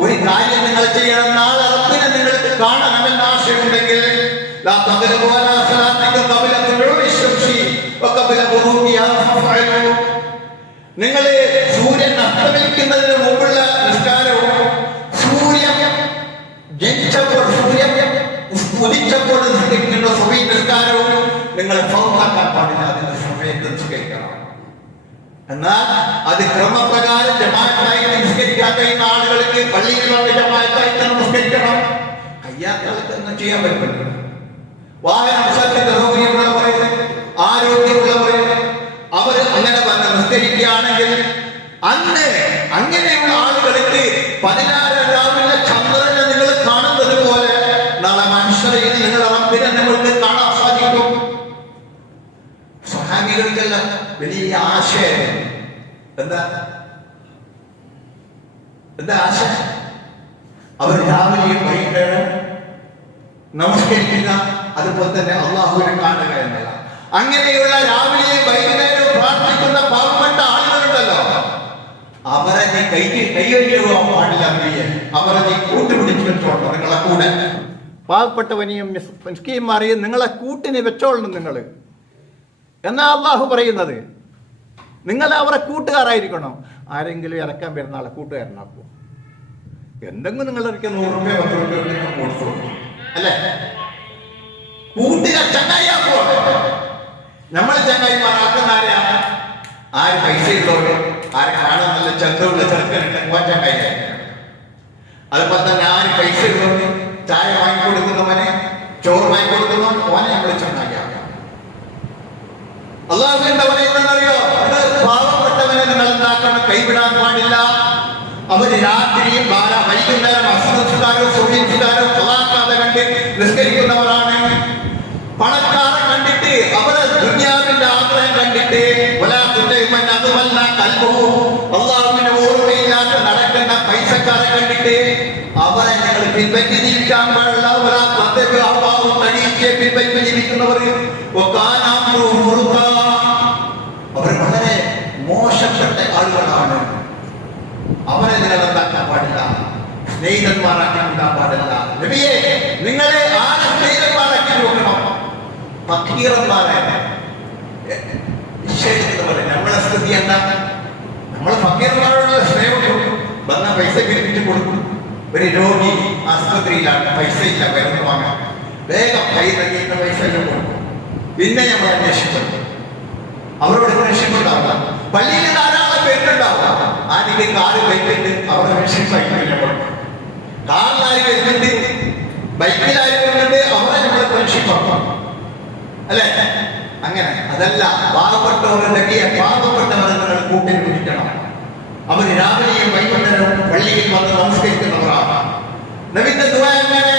ഒരു കാര്യം നിങ്ങൾ ചെയ്യണം, നാളെ റബ്ബിനെ നിങ്ങൾക്ക് കാണണമെന്ന ആശയമുണ്ടെങ്കിൽ നിങ്ങൾ സൂര്യൻ അസ്തമിക്കുന്നതിന് മുമ്പുള്ള നിസ്കാരവും സൂര്യൻ ജനിച്ചപ്പോൾ സൂര്യൻ ഉദിച്ചപ്പോൾ നിസ്കരിക്കുന്ന സമയ നിസ്കാരവും നിങ്ങൾ ഫൗളാക്കാൻ പാടില്ല. അതിന്റെ സമയത്ത് നിസ്കരിക്കണം. എന്നാൽ അത് ക്രമപ്രകാരം ജമാഅത്തായി നിസ്കരിക്കാൻ കഴിയുന്ന ആളുകൾക്ക് പള്ളിയിൽ വന്ന് ജമാഅത്തായി നിസ്കരിക്കണം. കയ്യാത്തവർക്ക് ചെയ്യാൻ പറ്റില്ല. വാഹന സൗകര്യമുള്ളവരെ ആരോഗ്യമുള്ളവർ അവർ അങ്ങനെ വന്ന് നിസ്കരിക്കുകയാണെങ്കിൽ അന്ന് അങ്ങനെയുള്ള ആളുകൾക്ക് 16 രാവിലെ ചന്ദ്രനെ നിങ്ങൾ കാണുന്നത് പോലെ നാളെ മനുഷ്യരിൽ നിങ്ങളുടെ റബ്ബിനെ നിങ്ങൾക്ക് കാണാൻ സാധിക്കും. സ്വഹാബികൾക്കെല്ലാം വലിയ ആശയം എന്താ ആശ? അവർ രാവിലെയും വൈകുന്നേരം നമസ്കരിക്കുക, അതുപോലെ തന്നെ അള്ളാഹുവിനെ കാണുക എന്നല്ല. അങ്ങനെയുള്ള രാവിലെയും വൈകുന്നേരവും പ്രാർത്ഥിക്കുന്ന പാവപ്പെട്ട ആളുകളുണ്ടല്ലോ, അവരെ നീ കൈവഴിക്കാൻ പാടില്ല. അവരെ നീ കൂട്ടുപിടിച്ചു വെച്ചോളൂ നിങ്ങളെ കൂടെ. പാവപ്പെട്ടവനെയും മിസ്കീന്മാരെയും നിങ്ങളെ കൂട്ടിന് വെച്ചോളണം നിങ്ങൾ എന്നാ അള്ളാഹു പറയുന്നത്. നിങ്ങൾ അവരെ കൂട്ടുകാരായിരിക്കണം. ആരെങ്കിലും ഇറക്കാൻ വരുന്ന ആളെ കൂട്ടുകാരനാക്കും. എന്തെങ്കിലും നിങ്ങൾ ഇറക്കിയ 100 രൂപ 10 രൂപ കൊടുത്തു അല്ലേ? കൂട്ടുകാർ ചങ്ങായിയാക്കോ? നമ്മൾ ചങ്ങായിമാരാക്കുന്ന ആരെയാണ്? ആര് പൈസ ഉള്ളവര്, ആരെ കാണാൻ നല്ല ചന്തമുള്ള ചെറുക്കനുണ്ട് ചങ്ങായി. അതുപോലെ തന്നെ ആര് പൈസ ഉള്ളവര്, ചായ വാങ്ങിക്കൊടുക്കുന്നവനെ, ചോറ് വാങ്ങിക്കൊടുക്കുന്നവൻ, ഓനെ നമ്മൾ ചങ്ങായിയാക്കാം. അള്ളാഹു എന്താ പറയുന്നറിയോ? പാവപ്പെട്ടവനെ നിങ്ങൾ എന്താക്കണം? കൈവിടാൻ പാടില്ല. അവര് രാത്രിയും വൈകുന്നേരം അസ്തമിച്ചുകാരോ സുഖിച്ചുകാരോ തൊലാക്കാതെ കണ്ട് നിസ്കരിക്കുന്നവരാണ്. പണക്കാരെ കണ്ടിട്ട് അവരെ ദുനിയാവിന്റെ ആഗ്രഹം കണ്ടിട്ട് അതുമല്ല കൽബവും അള്ളാഹുവിന്റെ ഓർമ്മയില്ലാതെ നടക്കുന്ന പൈസക്കാരെ കണ്ടിട്ട് അവരെ ഞങ്ങൾ പിൻപറ്റി ജീവിക്കാൻ പാടില്ല. ഒരാഭാവം കഴിയിച്ച് പിൻപറ്റി ജീവിക്കുന്നവർ അവർ വളരെ മോശപ്പെട്ട ആളുകളാണ്. അവരെ നിലനിർത്താൻ പാടില്ല, സ്നേഹിതന്മാരാക്കാൻ പാടില്ല. നബിയെ, നിങ്ങളെ ആരെ സ്നേഹിതന്മാരാക്കി നോക്കണം? ഫക്കീറന്മാരെ നിഷേധിക്കുന്നവരെ. നമ്മളെ സ്ഥിതി എന്താ? നമ്മൾ ഫക്കീറന്മാരോടുള്ള സ്നേഹം വന്ന പൈസ പിരിപ്പിച്ച് കൊടുക്കും. ഒരു രോഗി ആസ്പത്രിയിലാണ്, പൈസ ഇല്ല, മരുന്ന് വാങ്ങാൻ, വേഗം കൈ നൽകിയിട്ട് പൈസ എല്ലാം കൊടുക്കും. പിന്നെ നമ്മൾ അന്വേഷിക്കും, അവരോട് അന്വേഷിക്കുന്നുണ്ടാവുക. പള്ളിയിൽ ധാരാളം പേരുണ്ടാവുക. ആദ്യം കാറ് ബൈക്കുണ്ട്, അവരുടെ അന്വേഷിച്ചില്ല. കാറിലായി വരുന്നുണ്ട്, ബൈക്കിലായി വരുന്നുണ്ട്, അവരെ നമ്മൾ അന്വേഷിക്കണം അല്ലെ? അങ്ങനെ അതല്ല. പാവപ്പെട്ടവരുടെ പാവപ്പെട്ടവരെ നിങ്ങൾ കൂട്ടിൽ പിടിക്കണം. അവർ രാവിലെയും വൈകുന്നേരവും പള്ളിയിൽ വന്ന് നമസ്കരിക്കുന്നവരാണ്. നബിന്റെ ദുആ എങ്ങനെ?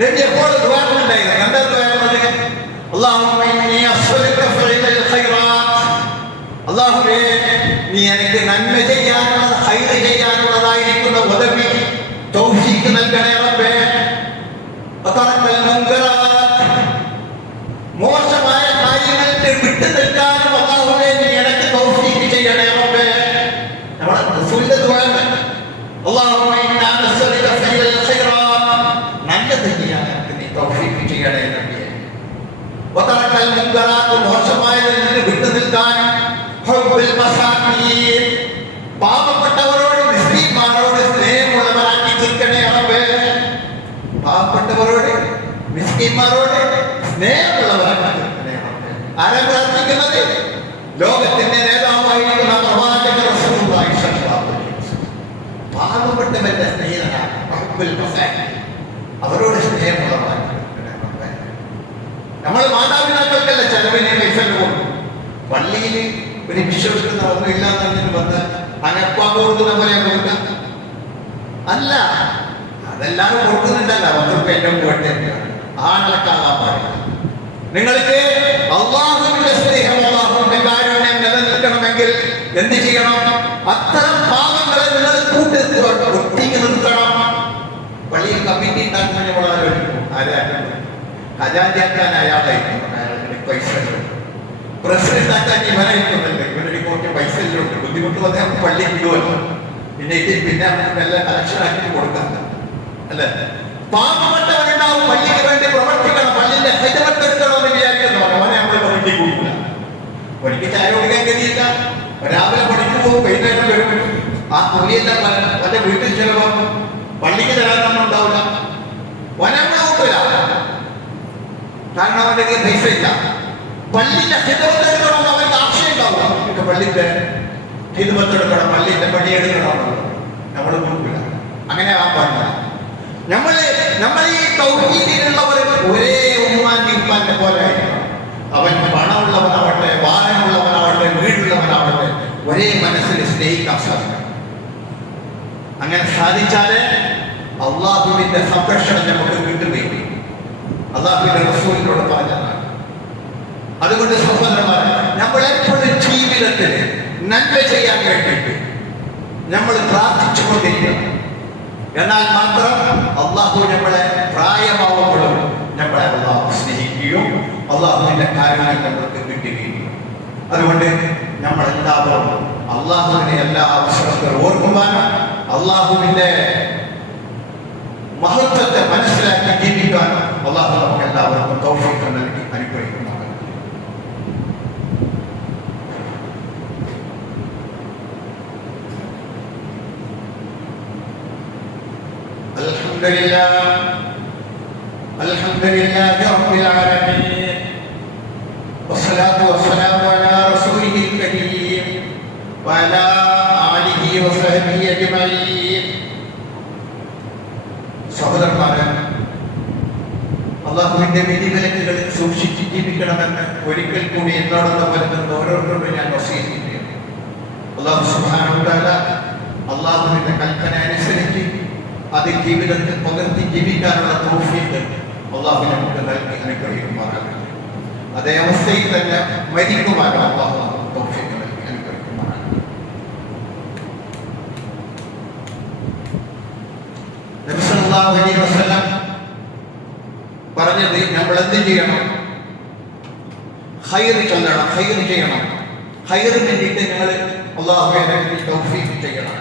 നബി എപ്പോഴും ദുആ ഉണ്ടായിരുന്നു. എന്താ ദുആ? അല്ലാഹുമ്മ ഇന്നി അസ്അലുക ഫിഅലൽ ഖൈറാത്ത്. അല്ലാഹുവേ, നീ എനിക്ക് നന്മ ചെയ്യാനുള്ളത്, ഖൈർ ചെയ്യാനുള്ളതായിരിക്കുന്ന ഉദവി തൗഫീഖ് നൽകണേ റബ്ബേ. വതറക്കൽ മുൻകറാത്ത്, മോശമായ കാര്യങ്ങൾക്ക് വിട്ടു നിൽക്കാനും അല്ലാഹുവേ നീ എനിക്ക് തൗഫീഖ് ചെയ്യണേ റബ്ബേ. നമ്മുടെ റസൂലിന്റെ ദുആ അല്ലാഹുമ്മ ഇന്നാ നസ്അലുക ഫിഅലൽ ഖൈറാത്ത്, നല്ലത് ചെയ്യാൻ നീ തൗഫീഖ് ചെയ്യണേ റബ്ബേ. വതറക്കൽ മുൻകറാത്ത്, മോശമായതിൽ നിന്ന് വിട്ടു നിൽക്കാൻ. ഹുബ്ബുൽ മസാകീൻ, പാവപ്പെട്ടവരോട് മിസ്കീന്മാരോട് സ്നേഹമുള്ളവരാക്കി തീർക്കണേ റബ്ബേ. പാവപ്പെട്ടവരോട് മിസ്കീന്മാരോട് സ്നേഹമുള്ളവരാക്കി തീർക്കണേ റബ്ബേ. ആരാ പ്രാർത്ഥിക്കുന്നത്? ലോകത്തിന്റെ നേതാവായിരിക്കുന്ന പ്രവാചകൻ റസൂലുള്ളാഹി സ്വല്ലല്ലാഹു അലൈഹി വസല്ലം. പാവപ്പെട്ടവരുടെ സ്നേഹിതനാണ് ഹുബ്ബുൽ മസാകീൻ, അവരോട് സ്നേഹമുള്ളവരാക്കി തീർക്കണേ റബ്ബേ. നമ്മൾ മാതാപിതാക്കൾക്കല്ല ചെലവിനെ പൈസ കൊടുക്കും. പള്ളിയിൽ ഒരു വിശ്വസിക്കുന്ന ഒന്നുമില്ല എന്നതിന് വന്ന് അനപ്പാ കൊടുക്കുന്ന പോലെ കൊടുക്കാം അല്ല. അതെല്ലാവരും കൊടുക്കുന്നുണ്ടല്ല. 10 രൂപ ഏറ്റവും പോട്ടെ, ആ നിലക്കാകാൻ പാടില്ല. നിങ്ങൾക്ക് അള്ളാഹുവിന്റെ സ്നേഹം, അള്ളാഹുവിന്റെ കാരുണ്യം നിലനിൽക്കണമെങ്കിൽ എന്ത് ചെയ്യണം? അത്തരം പാവങ്ങളെ നിങ്ങൾ ഒട്ടിക്ക് നിർത്തണം. പള്ളിയിൽ കമ്മിറ്റി ഉണ്ടാക്കുമ്പോൾ ഖജാൻജിയാക്കാൻ അയാളായിരിക്കും, അയാൾക്ക് പൈസ പ്രസിഡന്റ് ആക്കാൻ ഇവനായിരിക്കുമല്ലേ, ഇവനൊരു കുറച്ച് പൈസ എല്ലാം ഉണ്ട്. ബുദ്ധിമുട്ട് വന്നാൽ പള്ളി വിടുമല്ലോ, പിന്നെ നമുക്ക് നല്ല കലക്ഷൻ ആക്കി കൊടുക്കാം അല്ലെ? പാവപ്പെട്ടവനുണ്ടാവും, പള്ളിക്ക് വേണ്ടി പ്രവർത്തിക്കണം, പള്ളിന്റെ ഹിതമത്തെടുക്കണമെന്ന് വിചാരിക്കുന്നവർ അവനെ നമ്മൾ പള്ളിക്ക് കൊടുക്കില്ല. ഒരിക്കൽ ചായ കുടിക്കാൻ കഴിയില്ല, രാവിലെ പണിക്ക് പോകും, വൈകുന്നേരം വരും. ആ പുള്ളിയെല്ലാം വല്ല വീട്ടിൽ ചെലവാക്കും, പള്ളിക്ക് തരാനൊന്നും ഉണ്ടാവില്ല. വനങ്ങൾ കൂട്ടില്ല, കാരണം അവന്റെ പൈസ ഇല്ല. പള്ളിന്റെ ഹിതമത്തെടുക്കണം അവർക്ക് ആശയം ഉണ്ടാവും. അവർക്ക് പള്ളിന്റെ ഹിതമത്തെടുക്കണം, പള്ളിന്റെ പണിയെടുക്കണം, നമ്മൾ കൊടുക്കില്ല. അങ്ങനെ ആവാൻ പാടില്ല. നമ്മൾ ഈ തൗഹീദിലുള്ളവർ ഒരേ ഉമ്മാന്റെ ഉപ്പാന്റെ പോലെ ആയിരിക്കണം. അവൻ പണമുള്ള ചെറുപ്പക്കാരനാവട്ടെ, വാഹനമുള്ളവനാവട്ടെ, വീടുള്ളവനാവട്ടെ, ഒരേ മനസ്സിൽ സ്നേഹിക്കാൻ സാധിക്കണം. അങ്ങനെ സാധിച്ചാലേ അള്ളാഹുവിന്റെ സംരക്ഷണം നമുക്ക് കിട്ടുകയും അള്ളാഹുവിന്റെ റസൂലിനോട് പറഞ്ഞതാണ്. അതുകൊണ്ട് സഹോദരന്മാരെ, നമ്മൾ എപ്പോഴും ജീവിതത്തിൽ നന്മ ചെയ്യാൻ വേണ്ടിയിട്ട് നമ്മൾ പ്രാർത്ഥിച്ചുകൊണ്ടിരിക്കണം. എന്നാൽ മാത്രം അള്ളാഹു നമ്മളെ പ്രായമാവുമ്പോഴും നമ്മളെ അള്ളാഹു സ്നേഹിക്കുകയും അള്ളാഹുവിന്റെ കാര്യങ്ങൾ നമ്മൾക്ക് കിട്ടുകയും. അതുകൊണ്ട് നമ്മളെല്ലാവരും അള്ളാഹുവിനെ എല്ലാ അവസരത്തിലും ഓർക്കുവാനും അള്ളാഹുവിന്റെ മഹത്വത്തെ മനസ്സിലാക്കി ജീവിക്കാനും അള്ളാഹു നമുക്ക് എല്ലാവർക്കും തൗഫീഖ് നൽകി അനുഗ്രഹിക്കുന്നതാണ്. അൽഹംദുലില്ലാഹി റബ്ബിൽ ആലമീൻ വസ്സലാത്തു വസ്സലാമു അലാ റസൂലിഹിൽ കരീം വഅലാ ആലിഹി വസഹ്ബിഹി അജ്മഈൻ. സഹോദരന്മാരെ, അള്ളാഹുവിന്റെ വിധിവിലക്കുകളിൽ സൂക്ഷിച്ച് ജീവിക്കണമെന്ന് ഒരിക്കൽ കൂടി എന്നോടൊന്ന് വരുന്നത് ഓരോരുത്തരോടും ഞാൻ വസീയത്തിക്കുകയാണ്. അള്ളാഹു സുബ്ഹാനഹു വ തആല അള്ളാഹുവിന്റെ കൽപ്പന അനുസരിച്ച് അത് ജീവിതത്തിൽ പകർത്തി ജീവിക്കാനുള്ള തൗഫീഖ് അള്ളാഹു നമുക്ക് നൽകി അനുഗ്രഹിക്കുമാറാകട്ടെ. അതേ അവസ്ഥയിൽ തന്നെ മരിക്കുവാനും അള്ളാഹു തൗഫീഖ് നൽകി അനുഗ്രഹിക്കുമാറാകട്ടെ. നബി സല്ലല്ലാഹു അലൈഹി വസല്ലം പറഞ്ഞത് നമ്മൾ എന്ത് ചെയ്യണം? ഖൈർ ചൊല്ലണം, ഖൈർ ചെയ്യണം. ഖൈറിന് വേണ്ടിയിട്ട് ഞങ്ങൾ അള്ളാഹുവിനെ തൗഫീഖ് ചെയ്യണം.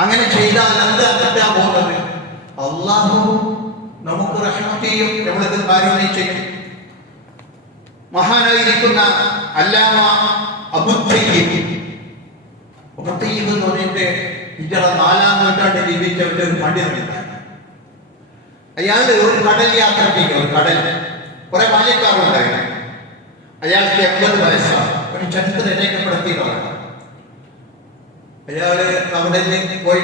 അങ്ങനെ ചെയ്താൽ എന്താ കിട്ടാൻ പോകുന്നത്? അള്ളാഹു നമുക്ക് റഹ്മത്ത് ചെയ്യും, നമ്മളത് കാരുണ്യം ചെയ്യും. മഹാനായിരിക്കുന്ന അല്ലാമ അബൂ തയ്യിബ് എന്ന് പറഞ്ഞിട്ട് ഹിജ്റ 4-ാം നൂറ്റാണ്ടിൽ ജീവിച്ച ഒരു പണ്ഡിതനുണ്ട്. അയാൾ ഒരു കടൽ യാത്ര ചെയ്യും. ഒരു കടൽ കുറെ ബാല്യക്കാരുണ്ടായിരുന്നു. അയാൾക്ക് 80 വയസ്സാണ്. ഒരു ചരിത്രം രേഖപ്പെടുത്തിയതാണ്. അയാള് അവിടെ പോയി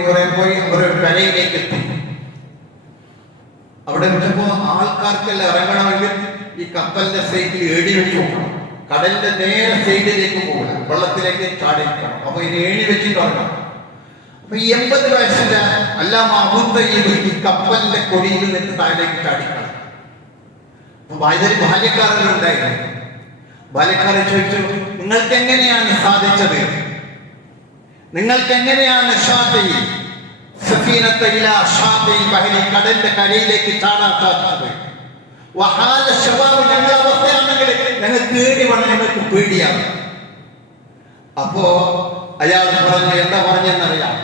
ഒരു കരയിലേക്ക് എത്തി. അവിടെ വെച്ചപ്പോ ആൾക്കാർക്കെല്ലാം ഇറങ്ങണമെങ്കിൽ ഈ കപ്പലിന്റെ സൈഡിൽ ഏണി വെച്ച് പോകണം. കടലിന്റെ നേരെ സൈഡിലേക്ക് പോകണം, വെള്ളത്തിലേക്ക് ചാടിക്കണം. അപ്പൊ ഇത് ഏണി വെച്ചിട്ട് ഇറങ്ങണം. അപ്പൊ ഈ 80 വയസ്സിന്റെ അല്ലാമ അബൂ തയ്യിബ് ഈ കപ്പലിന്റെ കൊടിയിൽ നിന്ന് താഴേക്ക് ചാടിക്കണം. അപ്പൊ ബാല്യക്കാരെല്ലാം ഉണ്ടായിരുന്നു. ബാല്യക്കാരെ ചോദിച്ചു, നിങ്ങൾക്ക് എങ്ങനെയാണ് സാധിച്ചത്? നിങ്ങൾക്ക് എങ്ങനെയാണ് കടലിന്റെ കരയിലേക്ക് ചാടാൻ സാധിച്ചത്? ഞങ്ങളുടെ അവസ്ഥയാണെങ്കിൽ ഞങ്ങൾക്ക് ഞങ്ങൾക്ക് പേടിയാണ്. അപ്പോ അയാൾ പറഞ്ഞു, എന്താ പറഞ്ഞെന്നറിയാം?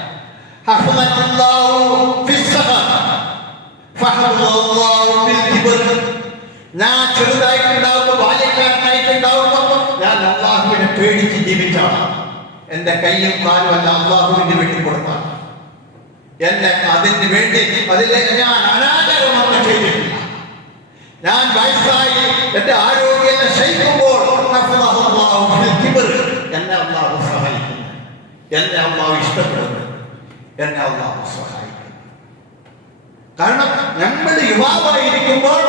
ഞാൻ ചെറുതായിട്ടുണ്ടാവുമ്പോ, ബാല്യക്കാരനായിട്ടുണ്ടാവുമ്പോ ഞാൻ അല്ലാഹുവിനെ പേടിച്ച് ജീവിച്ചാണ്. എന്റെ കയ്യും കാലും അല്ല അള്ളാഹുവിന് വേണ്ടി കൊടുത്താണ്. എന്നെ അതിന് വേണ്ടി ഞാൻ അനാചാരമൊന്നും ചെയ്തിട്ടില്ല. ഞാൻ വയസ്സായി എന്റെ ആരോഗ്യം ക്ഷയിക്കുമ്പോൾ എന്നെ അള്ളാഹു സഹായിക്കുന്നു, എന്നെ അള്ളാഹു ഇഷ്ടപ്പെടുന്നു, എന്നെ അള്ളാഹു സഹായിക്കുന്നു. കാരണം നമ്മൾ യുവാവായിരിക്കുമ്പോൾ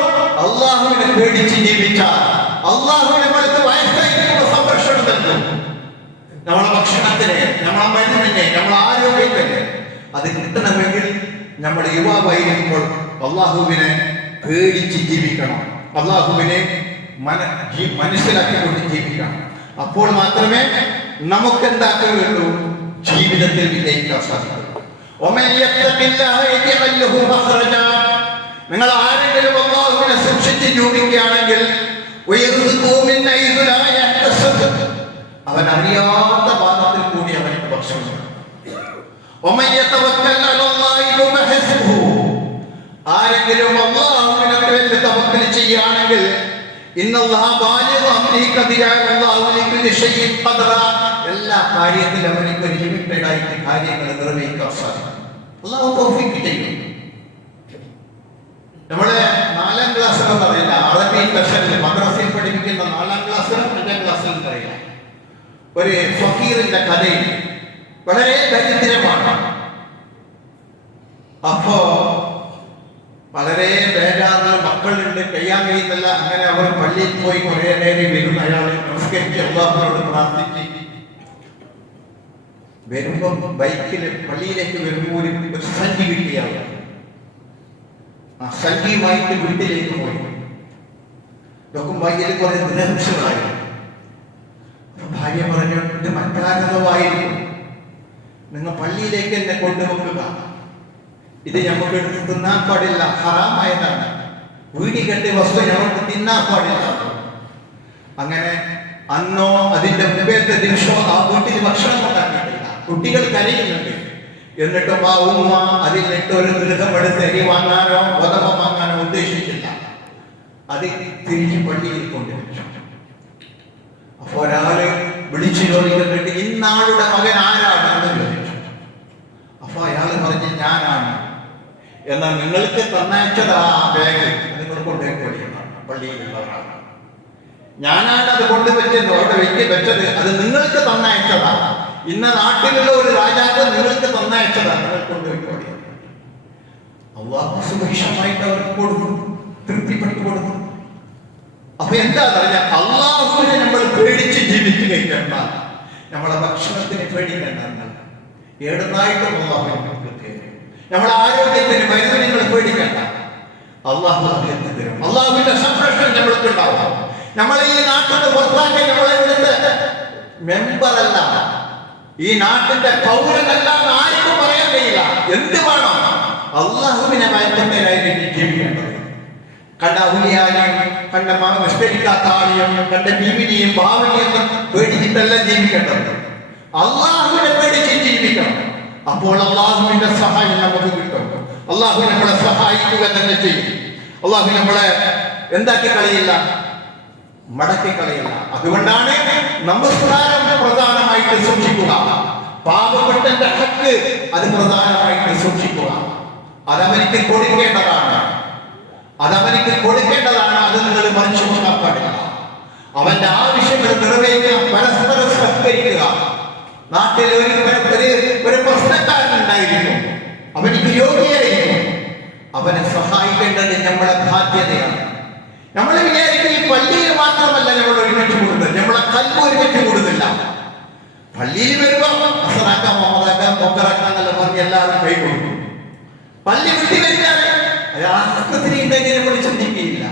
അള്ളാഹുവിനെ പേടിച്ച് ജീവിച്ചാൽ അള്ളാഹുവിനെ അടുത്ത് വയസ്സായിരിക്കുമ്പോൾ സംരക്ഷണം നൽകും. നമ്മളെ ഭക്ഷണത്തിന്, നമ്മളെ മരുന്നിന്, നമ്മളെ ആരോഗ്യത്തിന് അത് കിട്ടണമെങ്കിൽ നമ്മൾ യുവാവായിരിക്കുമ്പോൾ അള്ളാഹുവിനെ പേടിച്ച് ജീവിക്കണം, അള്ളാഹുവിനെ മനസ്സിലാക്കിക്കൊണ്ട് ജീവിക്കണം. അപ്പോൾ മാത്രമേ നമുക്ക് എന്താക്കുകയുള്ളൂ? ജീവിതത്തിൽ വിജയിക്കാൻ സാധിക്കുള്ളൂ. നിങ്ങൾ ആരെങ്കിലും അള്ളാഹുവിനെ സൂക്ഷിച്ച് ജീവിക്കുകയാണെങ്കിൽ അവൻ അറിയാത്ത ഭാഗത്തിൽ കൂടി അവർക്ക് ഭക്ഷണം. ആരെങ്കിലും അള്ളാഹുവിനെ തവക്കൽ ചെയ്യുകയാണെങ്കിൽ എല്ലാ കാര്യത്തിലും അവനിക്ക് ഒരു ലിമിറ്റഡ് ആയിട്ട് കാര്യങ്ങൾ നിർവഹിക്കാൻ സാധിക്കും. അള്ളാഹു തൗഫീഖ് ചെയ്യും. നമ്മളെ 4-ാം ക്ലാസ്സിലൊന്നും അറിയില്ല, അറബി സെക്ഷനിൽ മദ്രസയിൽ പഠിപ്പിക്കുന്ന 4-ാം ക്ലാസ്സിലും 5-ാം ക്ലാസ്സിലും അറിയില്ല. ഒരു ഫക്കീറിന്റെ കഥയിൽ വളരെ ദരിദ്രമാണ്. അപ്പോ വളരെ ബേജാറുള്ള മക്കളുണ്ട്, കഴിയാൻ കഴിയുന്നില്ല. അങ്ങനെ അവർ പള്ളിയിൽ പോയി കുറേ നേരം വരുന്ന അയാൾ നമസ്കരിച്ച് അല്ലാഹുവിനോട് പ്രാർത്ഥിച്ച് വരുമ്പം ബൈക്കിൽ പള്ളിയിലേക്ക് വരുമ്പോൾ ഒരു സഞ്ചി കിട്ടിയാണ്. ആ സഞ്ചിയുമായിട്ട് വീട്ടിലേക്ക് പോയി നോക്കുമ്പോൾ ഇതിൽ കുറെ ദിനംശങ്ങളായി. ഭാര്യ പറഞ്ഞു, ഇത് മറ്റാരതവായിരിക്കും, നിങ്ങൾ പള്ളിയിലേക്ക് എന്നെ കൊണ്ടുവെക്കുക, ഇത് നമുക്ക് എടുത്ത് തിന്നാൻ പാടില്ല, ഹറാമായതാണ്, വീടി കെട്ടി വസ്തു ഞങ്ങൾക്ക് തിന്നാൻ പാടില്ല. അങ്ങനെ അന്നോ അതിന്റെ മുമ്പേത്തെ ദിവസമോ ആ വീട്ടിൽ ഭക്ഷണം ഉണ്ടാക്കിയിട്ടില്ല. കുട്ടികൾ കരയുന്നുണ്ട്. എന്നിട്ടും ആ ഉമ്മ അതിലിട്ട് ഒരു ഗൃഹം എടുത്ത് അരി വാങ്ങാനോ ഗോതമ്പ വാങ്ങാനോ ഉദ്ദേശിച്ചില്ല. അത് തിരിച്ച് പള്ളിയിൽ കൊണ്ടുവച്ചു. അപ്പൊ ഒരാള് വിളിച്ചു ചോദിക്കുന്നുണ്ട്, ഇന്നാളുടെ മകൻ ആരാണെന്ന് ചോദിച്ചു. അപ്പൊ അയാൾ പറഞ്ഞ് ഞാനാണ്. എന്നാൽ നിങ്ങൾക്ക് തന്നയച്ചത് ആ ബാഗ് നിങ്ങൾ കൊണ്ടുപോയി കൊള്ളിയതാണ്, പള്ളിയിലുള്ളവരാണ്. ഞാനാണ് അത് കൊണ്ടുവച്ചത്, അവിടെ വെച്ചത്, അത് നിങ്ങൾക്ക് തന്നയച്ചതാണ്. ഇന്ന നാട്ടിലുള്ള ഒരു രാജാവ് നിങ്ങൾക്ക് തന്നയച്ചതാണ്, നിങ്ങൾ കൊണ്ടുപോയി കൊള്ളിയത്. അള്ളാഹു സുഭിക്ഷമായിട്ട് അവർക്ക് കൊടുത്തു, തൃപ്തിപ്പെട്ടു കൊടുത്തു. അപ്പൊ എന്താ പറഞ്ഞാൽ അള്ളാഹുവിനെ നമ്മൾ പേടിച്ച് ജീവിച്ചു കഴിക്കേണ്ട, നമ്മളെ ഭക്ഷണത്തിന് പേടിക്കേണ്ട, ഏടുന്നായിട്ടും നമ്മളെ ആരോഗ്യത്തിന് മരുന്നുകൾ പേടിക്കേണ്ട. അള്ളാഹു തരും. അള്ളാഹുവിന്റെ സംരക്ഷണം നമ്മൾക്ക് ഉണ്ടാവും. നമ്മളെ ഈ നാട്ടിൽ പുറത്താക്കി നമ്മളെ ഇവിടുത്തെ മെമ്പറല്ല, ഈ നാട്ടിന്റെ പൗരനല്ല ആർക്കും പറയാൻ കഴിയില്ല. എന്ത് വേണം? അള്ളാഹുവിനെ ഭയപ്പെട്ടവരായിരിക്കും ജീവിക്കേണ്ടത്. കണ്ട ഔലിയാനെയും കണ്ട നിഷ്കരിക്കാത്ത ആളെയും കണ്ട ബീവിനെയും ഭാവനെയും പേടിച്ചിട്ടല്ല ജീവിക്കേണ്ടത്. അള്ളാഹുവിനെ പേടിച്ച് ജീവിക്കണം. അപ്പോൾ അള്ളാഹുവിന്റെ സഹായം നമുക്ക് കിട്ടും. അള്ളാഹു നമ്മളെ സഹായിക്കുക തന്നെ ചെയ്യും. അള്ളാഹു നമ്മളെ എന്താക്കി കളയില്ല, മടക്കി കളയില്ല. അതുകൊണ്ടാണ് നമസ്കാരം പ്രധാനമായിട്ട് സൂക്ഷിക്കുക. പാപപ്പെട്ടന്റെ ഹക്ക് അത് പ്രധാനമായിട്ട് സൂക്ഷിക്കുക. അതവനിക്ക് കൊടുക്കേണ്ടതാണ്, അതവനിക്ക് കൊടുക്കേണ്ടതാണ്. അത് നിങ്ങൾ മറിച്ചു കൊടുക്കാൻ പാടില്ല. അവന്റെ ആവശ്യങ്ങൾ നിറവേറ്റുക, പരസ്പരം സഹകരിക്കുക. നാട്ടിൽ ഒരു പ്രശ്നക്കാരനുണ്ടായിരിക്കും, അവനിക്ക് യോഗ്യയായിരിക്കും, അവനെ സഹായിക്കേണ്ടത് നമ്മളെ ബാധ്യതയാണ്. നമ്മൾ വിചാരിക്കും ഈ പള്ളിയിൽ മാത്രമല്ല നമ്മൾ ഒരുമിച്ച് കൂടുന്നത്, നമ്മളെ കൽബ് ഒരുമിച്ച് കൂടുന്നില്ല. പള്ളിയിൽ വരുമ്പോ അസറാക്കാം, മുഹമ്മദാക്കാം, ബൊക്കറാക്കാം എന്നല്ല പറഞ്ഞ് എല്ലാവരും കൈ കൊടുക്കും. പള്ളി വിട്ടി കഴിഞ്ഞാൽ അയാൾ ആസ്പത്രി ഉണ്ടെങ്കിൽ നമ്മൾ ചിന്തിക്കുകയില്ല,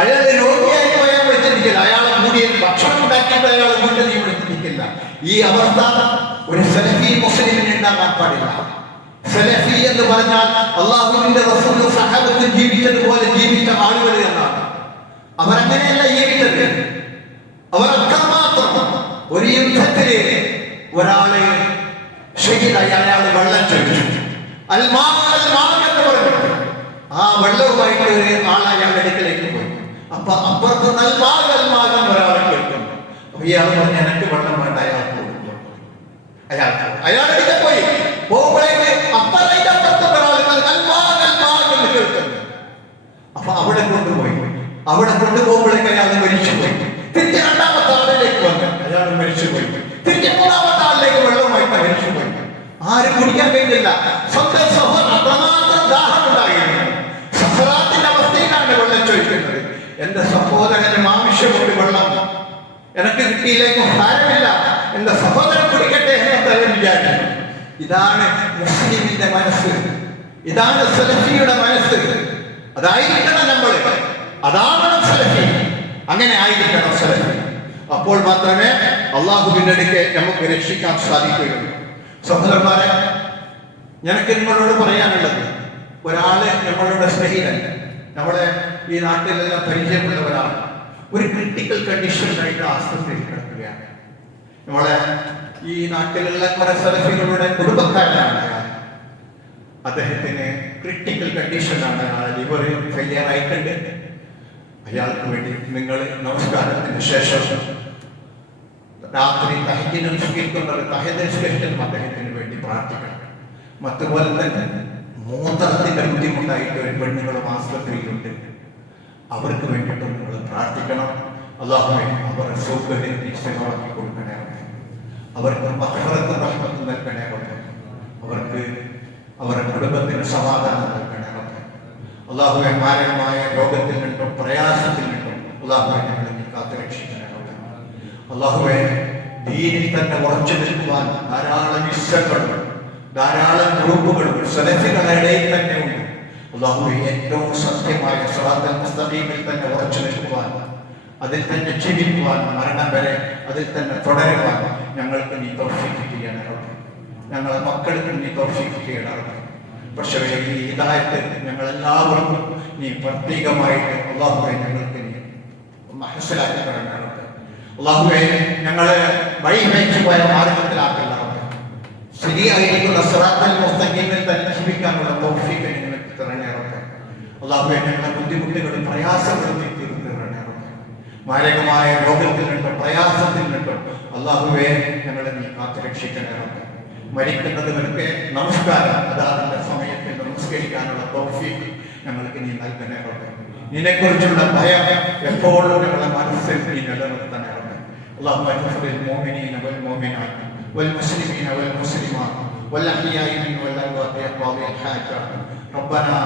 അയാൾ രോഗിയായി പോയാൽ ചിന്തിക്കില്ല, അയാളെ കൂടി ഭക്ഷണം ഉണ്ടാക്കിയിട്ട് അയാളെ വീട്ടിൽ ഇവിടെ ചിന്തിക്കില്ല. ഈ അവസ്ഥ ഒരു സലഫി മുസ്ലിമിന് ഉണ്ടാകാൻ പാടില്ല. സലഫി എന്ന് പറഞ്ഞാൽ അള്ളാഹുവിന്റെ റസൂൽ സഹാബത്ത് ജീവിച്ചതുപോലെ ജീവിച്ച ആളുകൾ എന്നാണ്. അവരങ്ങനെയല്ല ജീവിച്ചത്. അവർ അത്രമാത്രം ഒരു യുദ്ധത്തില് ഒരാളെ ഷഹീദായി, അയാൾ വെള്ളം ചോദിച്ചു, അൽമാൻ എന്ന് പറഞ്ഞു. ആ വെള്ളവുമായിട്ട് ഒരു ആൾ അയാളുടെ അടുക്കലേക്ക് പോയി. അപ്പൊ അപ്പുറത്ത് നൽമാൻ ഒരാളെ കേൾക്കുന്നു. അപ്പൊ ഇയാൾ പറഞ്ഞു, എനിക്ക് വെള്ളം വേണ്ട, അയാൾക്ക് കൊടുക്കും. അയാളുടെ പോയി പോകുമ്പോഴേക്ക് അപ്പുറത്ത് ഒരാൾ എന്ന് കേൾക്കുന്നു. അപ്പൊ അവിടെ കൊണ്ടുപോയി. അവിടെ കൊണ്ടുപോകുമ്പോഴേക്ക് അയാൾ മരിച്ചുപോയി. തിരിച്ച് രണ്ടാമത്തെ ആളിലേക്ക് വന്നു, അയാൾ മരിച്ചുപോയി. തിരിച്ച് മൂന്നാമത്തെ ആളിലേക്ക് വെള്ളവുമായിട്ട് മരിച്ചുപോയി. ആരും കുടിക്കാൻ കഴിഞ്ഞില്ല. സ്വന്തം സഹോദരൻ അത്രമാത്രം ദാഹമുണ്ടായിരുന്നു. സഹറാത്തിന്റെ അവസ്ഥയിലാണ് വെള്ളം ചോദിക്കുന്നത്. എന്റെ സഹോദരനും ആവശ്യമുണ്ട് വെള്ളം, എനിക്ക് കിട്ടിയില്ലെങ്കിൽ സാരമില്ല, എന്റെ സഹോദരൻ കുടിക്കട്ടെ എന്ന് വിചാരിച്ചു. ഇതാണ് മുസ്ലിമിന്റെ മനസ്സ്, ഇതാണ് സലഫിയുടെ മനസ്സ്. അതായിരിക്കണം നമ്മൾ, അതാവണം സലഫി. അങ്ങനെ ആയിരിക്കണം സലഫി. അപ്പോൾ മാത്രമേ അള്ളാഹുവിന്റെ അടുക്കെ നമുക്ക് രക്ഷിക്കാൻ സാധിക്കുകയുള്ളൂ. സഹോദരന്മാരെ, ഞങ്ങൾക്ക് നിങ്ങളോട് പറയാനുള്ളത്, ഒരാള് നമ്മളുടെ സ്നേഹിതൻ, നമ്മളെ ഈ നാട്ടിലെല്ലാം പരിചയമുള്ളവരാണ്, ഒരു ക്രിട്ടിക്കൽ കണ്ടീഷനായിട്ട് ആസ്പത്രിയിൽ കിടക്കുകയാണ്. നമ്മളെ ഈ നാട്ടിലുള്ള കുറെ സലഫികളുടെ കുടുംബക്കാരനാണ്. അദ്ദേഹത്തിന് ക്രിട്ടിക്കൽ കണ്ടീഷനാണ്, ലിവർ ഫെയിലിയർ ആയിട്ടുണ്ട്. അയാൾക്ക് വേണ്ടി നിങ്ങൾ നമസ്കാരത്തിന് ശേഷം രാത്രി തഹജ്ജുദ് നിസ്കരിക്കുന്നത് അദ്ദേഹത്തിന് വേണ്ടി പ്രാർത്ഥിക്കണം. മറ്റുപോലെ തന്നെ മൂത്രത്തിന്റെ ബുദ്ധിമുട്ടായിട്ട് ഒരു പെണ്ണുങ്ങളും ആസ്പത്രിയിലുണ്ട്, അവർക്ക് വേണ്ടിയിട്ട് നിങ്ങൾ പ്രാർത്ഥിക്കണം. അല്ലാഹുവേ, അവരെ സൗകര്യം നിശ്ചയമാക്കി കൊടുക്കണേ, അവർക്ക് മഹ്ഫറത്ത് റഹ്മത്ത് നൽകണേ, അവർക്ക് അവരുടെ കുടുംബത്തിന് സമാധാനം നൽകണേ. അള്ളാഹുവെ മാരകമായ രോഗത്തിൽ നിന്നും പ്രയാസത്തിൽ നിന്നും അള്ളാഹുവെ ഞങ്ങളെ നീ കാത്തുരക്ഷിക്കണേ. അള്ളാഹുവെ ദീനിൽ തന്നെ ഉറച്ചു നിൽക്കുവാൻ ധാരാളം ഇഷ്ടങ്ങളും ധാരാളം ഗ്രൂപ്പുകളും സലഫികളുടെ ഇടയിൽ തന്നെ ഉണ്ട്. അള്ളാഹുവെ ഏറ്റവും സത്യമായ സിറാത്തുൽ മുസ്തഖീമിൽ തന്നെ ഉറച്ചു നിൽക്കുവാൻ, അതിൽ തന്നെ ജീവിക്കുവാൻ, മരണം വരെ അതിൽ തന്നെ തുടരുവാൻ ഞങ്ങൾക്ക് നീ തൗഫീഖ് ചെയ്യണേ. ഞങ്ങളെ മക്കൾക്ക് നീ തൗഫീഖ് ചെയ്യണേ. പക്ഷേ ഈ ഹിദായത്ത് ഞങ്ങളെല്ലാവർക്കും നീ പ്രത്യേകമായിട്ട് അള്ളാഹുവെ ഞങ്ങൾക്ക് നീ മനസ്സിലാക്കി തരണേ. അള്ളാഹുവെ ഞങ്ങളെ വഴിവെച്ചു പോയ മാർഗത്തിലാക്കല്ല. ശരിയായിരിക്കുന്ന സിറാത്തുൽ മുസ്തഖീമിൽ തന്നെ ജീവിക്കാനുള്ള തൗഫീഖ് ഞങ്ങൾക്ക് തരണേ. അള്ളാഹുവെ ഞങ്ങളെ ബുദ്ധിമുട്ടുകളും പ്രയാസങ്ങളും നീ തീർന്നു തരണേ. മാരകമായ രോഗത്തിൽ നിന്നും പ്രയാസത്തിൽ നിന്നും അള്ളാഹുവെ ഞങ്ങളെ നീ കാത്തുരക്ഷിക്കണേ. മരിക്കുന്നത് വരെ നമസ്കാരം അതാതിന്റെ സമയത്ത് നമസ്കരിക്കാനുള്ള തൗഫീഖ് ഞങ്ങൾക്ക് നീ നൽകണേ. നിന്നെക്കുറിച്ചുള്ള ഭയം എപ്പോഴും ഞങ്ങളുടെ മനസ്സിൽ നീ നിലനിർത്തണേ. اللهم اغفر للمؤمنين والمؤمنات والمسلمين والمسلمات والأحياء منهم والأموات يا قاضي الحاجات. ربنا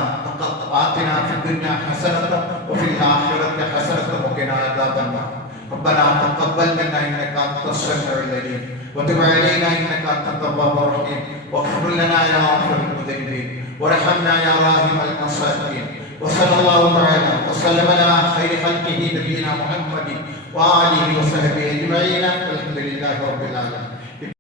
آتنا في الدنيا حسنة وفي الآخرة حسنة وقنا عذاب النار. ربنا تقبل منا إنك أنت السميع العليم وتب علينا إنك أنت التواب الرحيم واغفر لنا يا غافر المذنبين وارحمنا يا راحم المساكين. وصلى الله تعالى وسلم على خير خلقه نبينا محمد وآله وصحبه أجمعين والحمد لله رب العالمين.